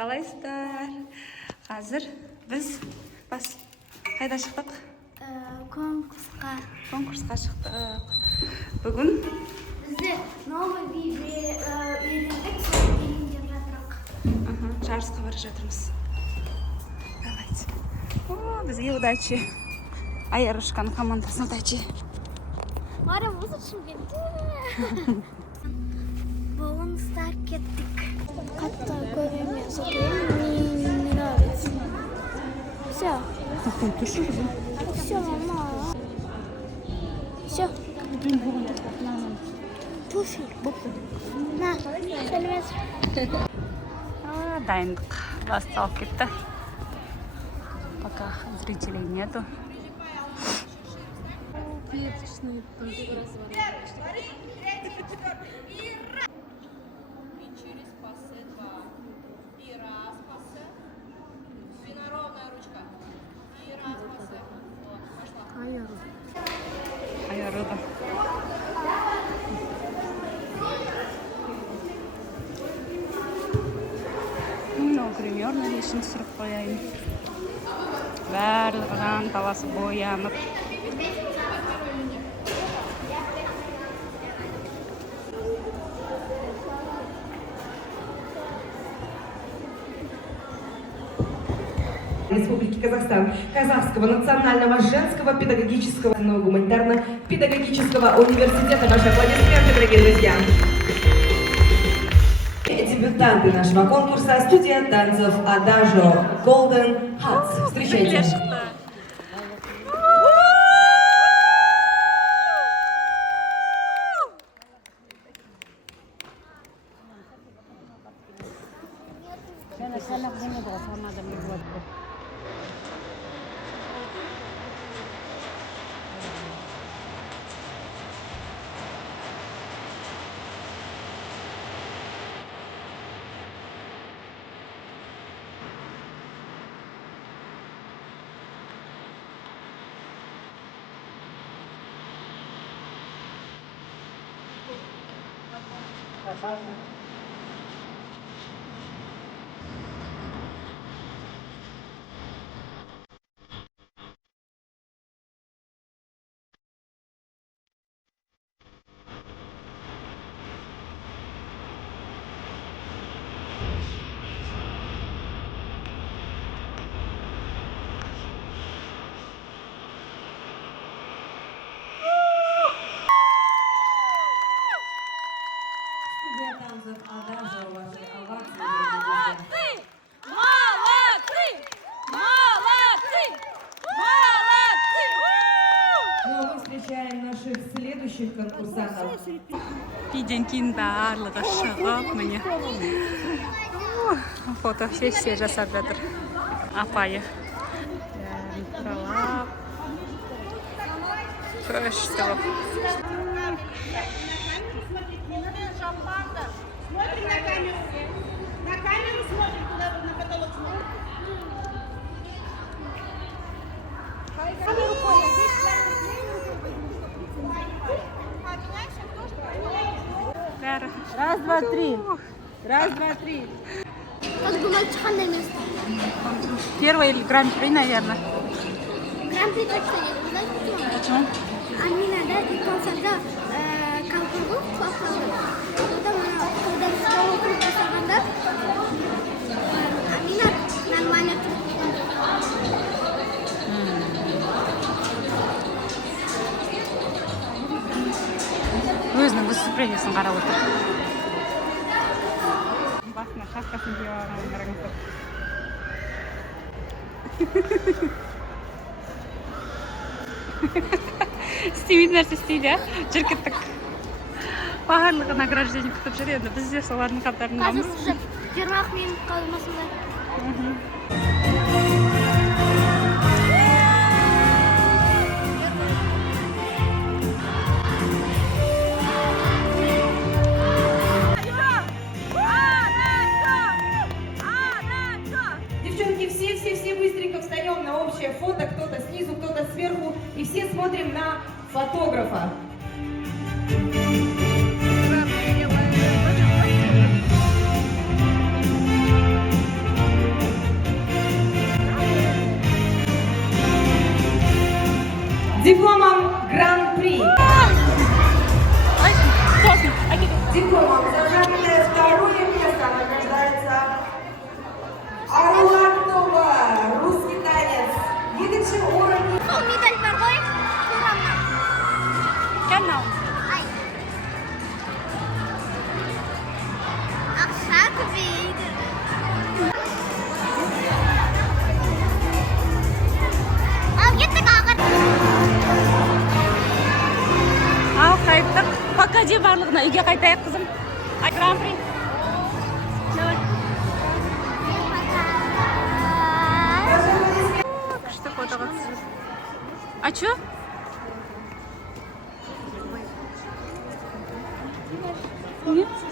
Қалайсыздар? Қазір біз қайда шықтық? Конкурсқа шықтық. Бүгін бізде новый биде үйрендік, сол кейін деп жатырық. жарысқа бара жатырмыз. Давайте. О, бізге удачи. Аярушканың командасына удачи. Мария, осы Шымкентте. Болыныстар кеттік. Қатты көреміз. Мне не нравится. Все. Тоқтай тұршы қызым. Все, мама. Все. Туфель. На, сәлемет. Дайындық басталып кетті. Пока зрителей нету. Айаруда. Гримерный лешін түсіріп қояйын. Барлығынан таласы боянып. Республики Казахстан, Казахского национального женского педагогического гуманитарно-педагогического университета. Ваши аплодисменты, дорогие друзья. Дебютанты нашего конкурса, студия танцев Adagio Golden Hats. Встречайте. Ну а мы встречаем наших следующих конкурсантов. Биден кейін барлығы шығып міне. Фотосессия жасап жатыр. Апайы. Тұралап. Көш тұрып. Смотрим на камеру. На камеру смотрим, куда на потолок смотрим. Раз, два, три. Раз, два, три. Как думаете, қандай место? Первый или гран-при, наверное. Гран-при точно нет. Вы знаете почему? Почему? Аминада и концерта конкурс классный. Потом когда второй круг жасағанда Амина нормально Өзінің выступлениесін қарап отыр. Басына шапкасын киіп алған қараңыздар. Істемейтін нәрсе істейді, жүркеттік. Барлығы награждение күтіп жүр, енді біз де солардың қатарындамыз. қазір 20 минут қалмасында. Девчонки, все быстренько встаем на общее фото, кто-то снизу, кто-то сверху, и все смотрим на фотографа. ана үйге қайтайық қызым. Ай, гран-при. Давай. Күшті фотоға түсіріп. А чё?